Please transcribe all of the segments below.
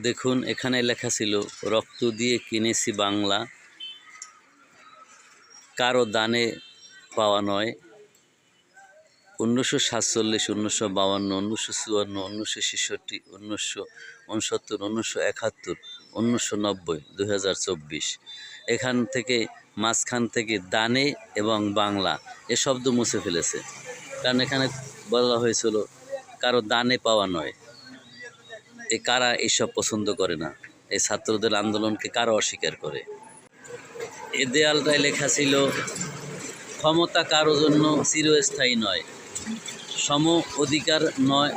দেখুন এখানে লেখা ছিল রক্ত দিয়ে কিনেছি বাংলা, কারো দানে পাওয়া নয়। 1947, 1952, 1954, 1966, 1969, 1971, 1990, 2024। এখান থেকে মাঝখান থেকে দানে এবং বাংলা এ শব্দ মুছে ফেলেছে, কারণ এখানে বলা হয়েছিল কারো দানে পাওয়া নয়। কারা এইসব পছন্দ করে না? এই ছাত্রদের আন্দোলনকে কারা অস্বীকার করে? এ দেয়ালটায় লেখা ছিল ক্ষমতা কারো জন্য চিরস্থায়ী নয়, সম অধিকার নয়,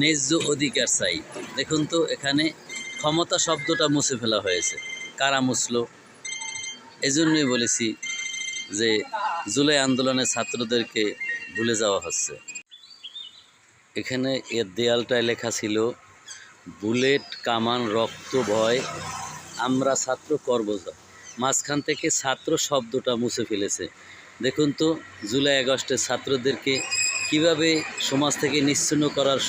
ন্যায্য অধিকার চাই। দেখুন তো এখানে ক্ষমতা শব্দটা মুছে ফেলা হয়েছে। কারা মুছল? এজন্যই বলেছি যে জুলাই আন্দোলনের ছাত্রদেরকে ভুলে যাওয়া হচ্ছে। এখানে এর দেয়ালটায় লেখা ছিল বুলেট কামান রক্ত ভয় আমরা ছাত্র করবজয়। মাঝখান থেকে ছাত্র শব্দটা মুছে ফেলেছে। দেখুন তো জুলাই আগস্টের ছাত্রদেরকে কিভাবে সমাজ থেকে নিশ্চিহ্ন করার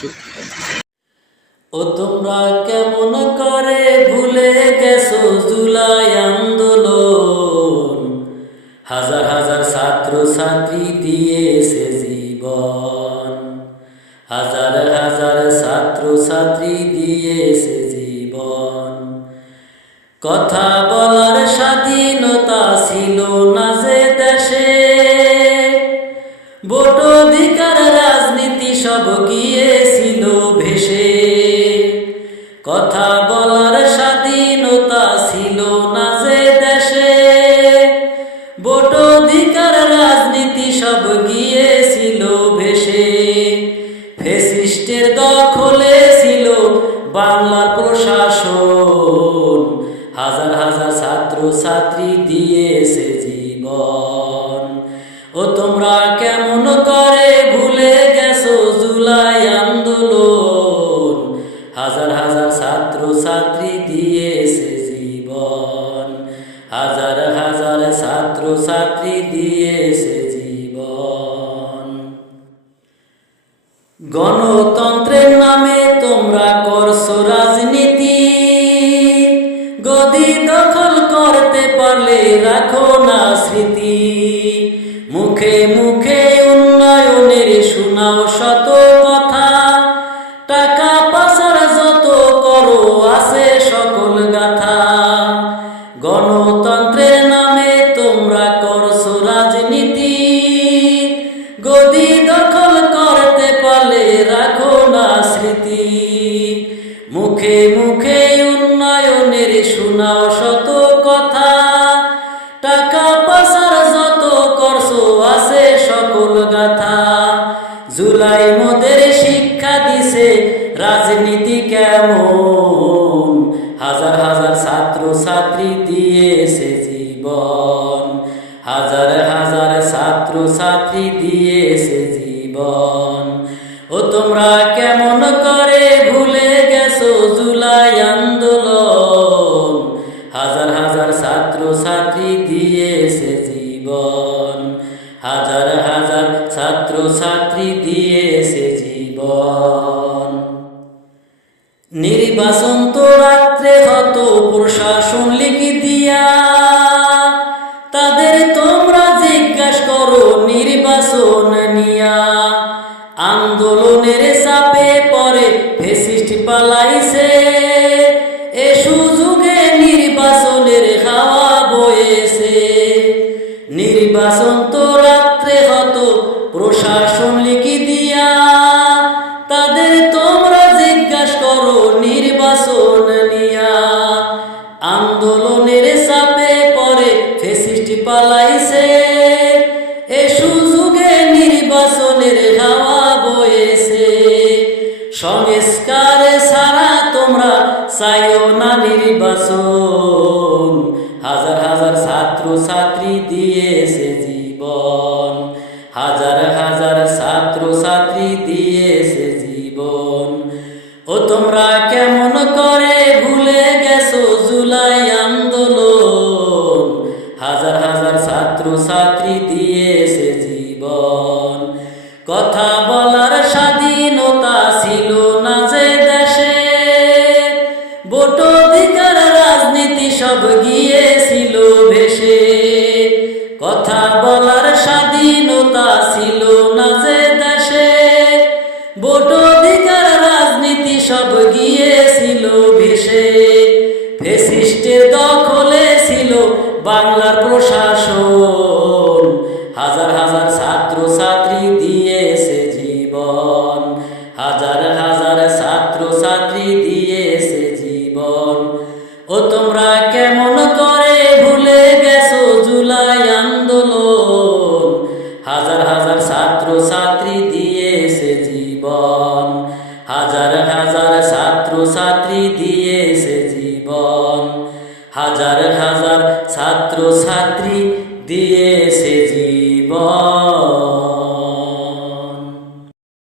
ও তোমরা কেমন করে ভুলে গেছো জুলাই আন্দোলন, হাজার হাজার ছাত্র ছাত্রী দিয়েছে জীবন, হাজার হাজার ছাত্র ছাত্রী দিয়েছে জীবন। কথা বলার স্বাধীনতা ছিল না যে দেশে, ভোট অধিকার রাজনীতি সব গিয়েছিল ভেসে। কথা বলার স্বাধীনতা ছিল না যে দেশে, ভোট অধিকার রাজনীতি সব গিয়েছিল ভেসে। ফ্যাসিস্টের দখলে ছিল বাংলার প্রশাসন, হাজার হাজার ছাত্র ছাত্রী দিয়েছে জীবন। ও তোমরা কেমন করে ভুলে গেছো জুলাই আন্দোলন, হাজার হাজার ছাত্র ছাত্রী দিয়েছে জীবন, হাজার হাজার ছাত্র ছাত্রী দিয়েছে জীবন। গণতন্ত্রের নামে তোমরা করছো রাজনীতি, গদি দখল করতে পারলে রাখো না স্মৃতি। মুখে মুখে উন্নয়নের শোনাও শত কথা, টাকা পাচার যত করো আছে সকল গাথা। গণতন্ত্রের নামে তোমরা করছো রাজনীতি, গদি দখল করতে পারলে রাখো না স্মৃতি। মুখে মুখে উন্নয়নের শোনাও শত কথা, টাকা পাচার যত করছো আছে সকল গাথা। জুলাই মোদের শিক্ষা দিছে রাজনীতি কেমন, হাজার হাজার ছাত্র ছাত্রী দিয়েছে জীবন, হাজার হাজার ছাত্র ছাত্রী দিয়েছে জীবন। ও তোমরা কেমন করে ভুলে গেছো জুলাই আন্দোলন, হাজার হাজার ছাত্র ছাত্রী দিয়েছে জীবন, হাজার হাজার ছাত্র ছাত্রী দিয়েছে জীবন। নির্বাচন তো রাত্রে হতো প্রশাসন লিখি দিয়া, তাদের তোমরা জিজ্ঞাসা করো নির্বাচন নিয়া। আন্দোলনের চাপে পরে ফ্যাসিস্ট পালাইছে, এ সুযোগে নির্বাচনের হাওয়া বয়েছে। নির্বাচন তো রাত্রে হতো প্রশাসন লিখি দিয়া, তাদের তোমরা জিজ্ঞাসা করো নির্বাচন নিয়া। আন্দোলনের চাপে পরে ফ্যাসিস্ট পালাইছে, এ সুযোগে নির্বাচনের হাওয়া বয়েছে। সংস্কার ছাড়া তোমরা চাইও না নির্বাচন, হাজার হাজার ছাত্র ছাত্রী দিয়েছে জীবন, হাজার হাজার ছাত্র ছাত্রী দিয়েছে জীবন। ও তোমরা কেমন করে ভুলে গেছো জুলাই আন্দোলন, হাজার হাজার ছাত্র ছাত্রী দিয়েছে জীবন। কথা বলার স্বাধীনতা ছিল না যে দেশে, সব গিয়েছিল ভেসে, কথা বলার স্বাধীনতা ছিল না যে দেশে, ভোট অধিকার রাজনীতি সব গিয়েছিল ভেসে। ফ্যাসিস্টের দখলে ছিল বাংলার প্রশাসন, হাজার হাজার ছাত্র ছাত্রী দিয়েছে জীবন, হাজার হাজার ছাত্র ছাত্রী দিয়েছে জীবন। ও তোমরা কেমন করে ভুলে গেছো জুলাই আন্দোলন, হাজার হাজার ছাত্র ছাত্রী দিয়েছে জীবন, হাজার হাজার ছাত্র ছাত্রী দিয়ে